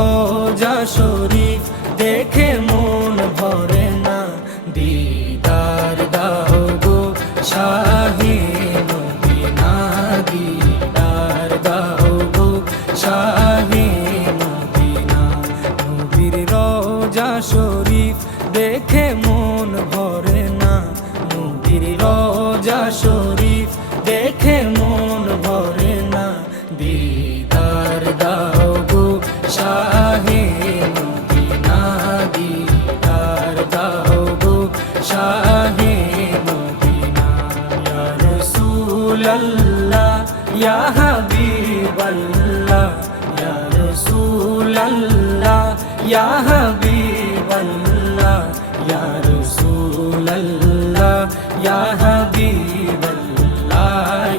রোজা শরীফ দেখে মন ভরে না, দিদার দাও গো শাহে মদিনা, দিদার দাও গো শাহে মদিনা। নবীর রোজা শরীফ দেখে মন ভরে না, নবীর রোজা শরীফ দেখে মন ভরে না, দিদার দাও গো শাহে মদিনা, দিদার দাও গো শাহে মদিনা। ইয়া রাসূলাল্লাহ ইয়া হাবিবাল্লাহ, ইয়া রাসূলাল্লাহ ইয়া হাবিবাল্লাহ, ইয়া রাসূলাল্লাহ ইয়া হাবিবাল্লাহ,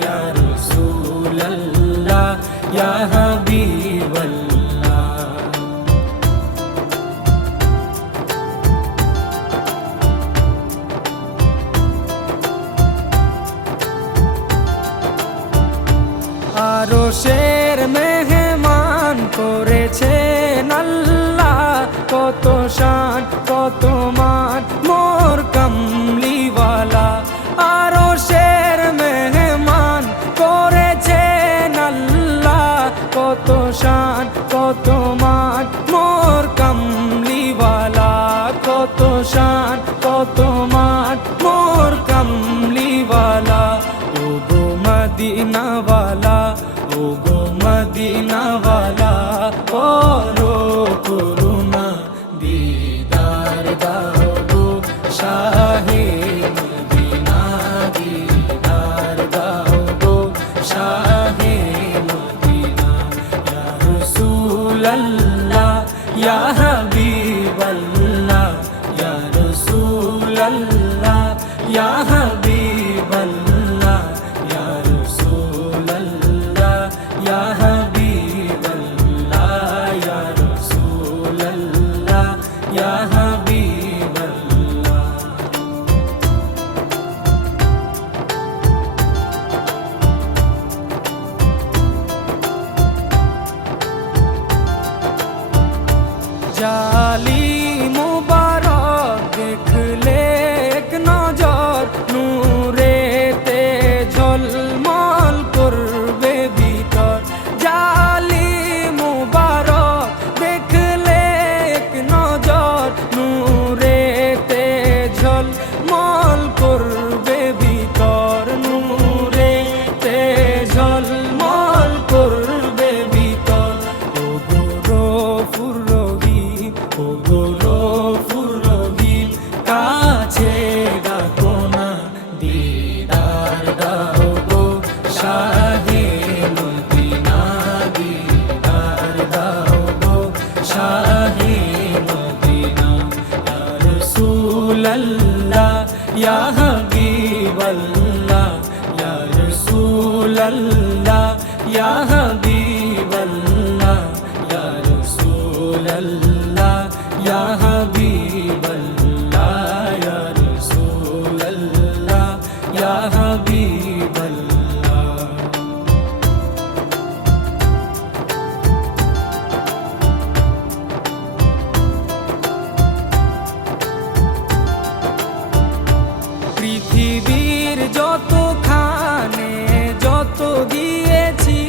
ইয়া রাসূলাল্লাহ ইয়া হাবিবাল্লাহ। আরশের মেহমান করেছেন আল্লাহ, কত শান কত মান মোর কামলিওয়ালা। আরশের মেহমান করেছেন আল্লাহ, কত শান কত মান মোর কামলিওয়ালা, কত শান কত মান মোর কামলিওয়ালা। ও গো মদিনাওয়ালা, ও গো মদিনাওয়ালা, করো করুণা, দিদার দাও গো শাহে মদিনা, দিদার দাও গো শাহে মদিনা। ইয়া রাসূলাল্লাহ ইয়া হাবিবাল্লাহ, ইয়া রাসূলাল্লাহ ইয়া হাবিবাল্লাহ, ইয়া রাসূলাল্লাহ ইয়া হাবিবাল্লাহ, ইয়া রাসূলাল্লাহ ইয়া হাবিবাল্লাহ। জালি মুবারক দেখলে এক নজর, নূরেতে ঝলমল করবে ভিতর। জালি মুবারক দেখলে এক নজর, নূরেতে ঝলমল করবে ভিতর, নূরেতে ঝলমল করবে ভিতর। ও গো গফুর রহিম, ও গো গফুর রহিম, কাছে ডাকো না, দিদার দাও গো শাহে মদিনা, দিদার দাও গো শাহে মদিনা। ইয়া রাসূলাল্লাহ ইয়া হাবিবাল্লাহ, ইয়া রাসূলাল্লাহ ইয়া হাবিবাল্লাহ, ইয়া রাসূলাল্লাহ ইয়া হাবিবাল্লাহ, ইয়া রাসূলাল্লাহ ইয়া হাবিবাল্লাহ। পৃথিবীর যতখানে যত গিয়েছি,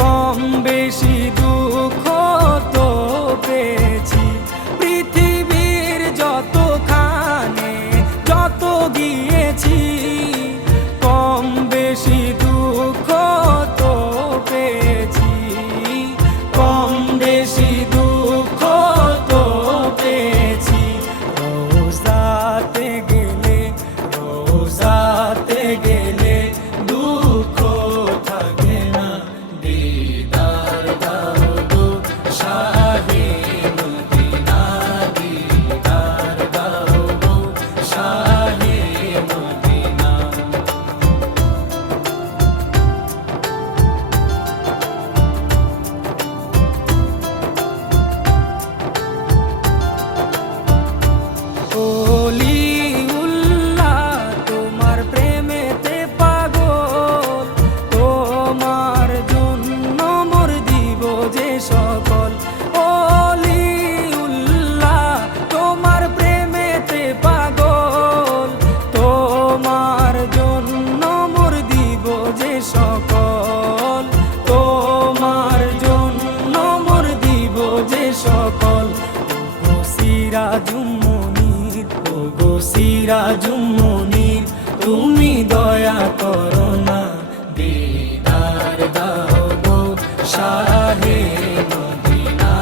কম বেশি দুঃখ তো পেয়েছি। পৃথিবীর যতখানে যত গিয়েছি, কম বেশি দুঃখ তো পেয়েছি, কম বেশি দুঃখ তো পেয়েছি। রোজাতে গেলে, রোজাতে গেলে দুঃখ থাকে না, দিদার দাও গো শাহে মদিনা, দিদার দাও গো শাহে মদিনা। সিরাজুম মনির, ও গো সিরাজুম মনির, তুমি দয়া করো না, দিদার দাও গো শাহে মদিনা,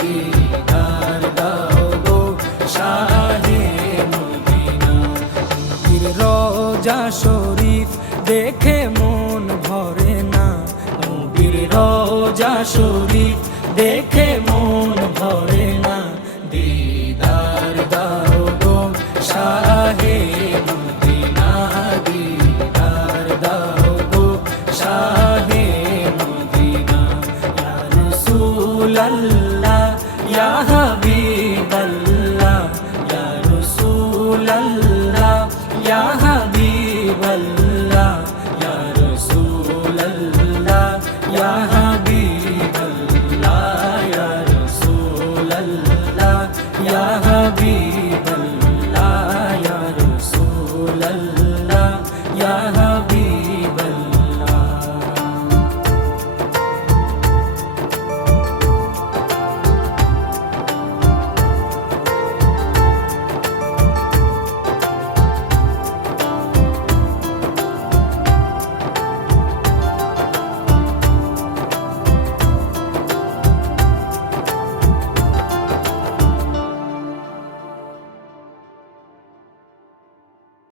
দিদার দাও গো শাহে মদিনা। নবীর রওজা শরীফ দেখে মন ভরে না, নবীর রওজা শরীফ দেখে মন ভরে না, দিদার দাও গো শাহে মদিনা, দিদার দাও গো শাহে মদিনা। ইয়া রাসূলাল্লাহ ইয়া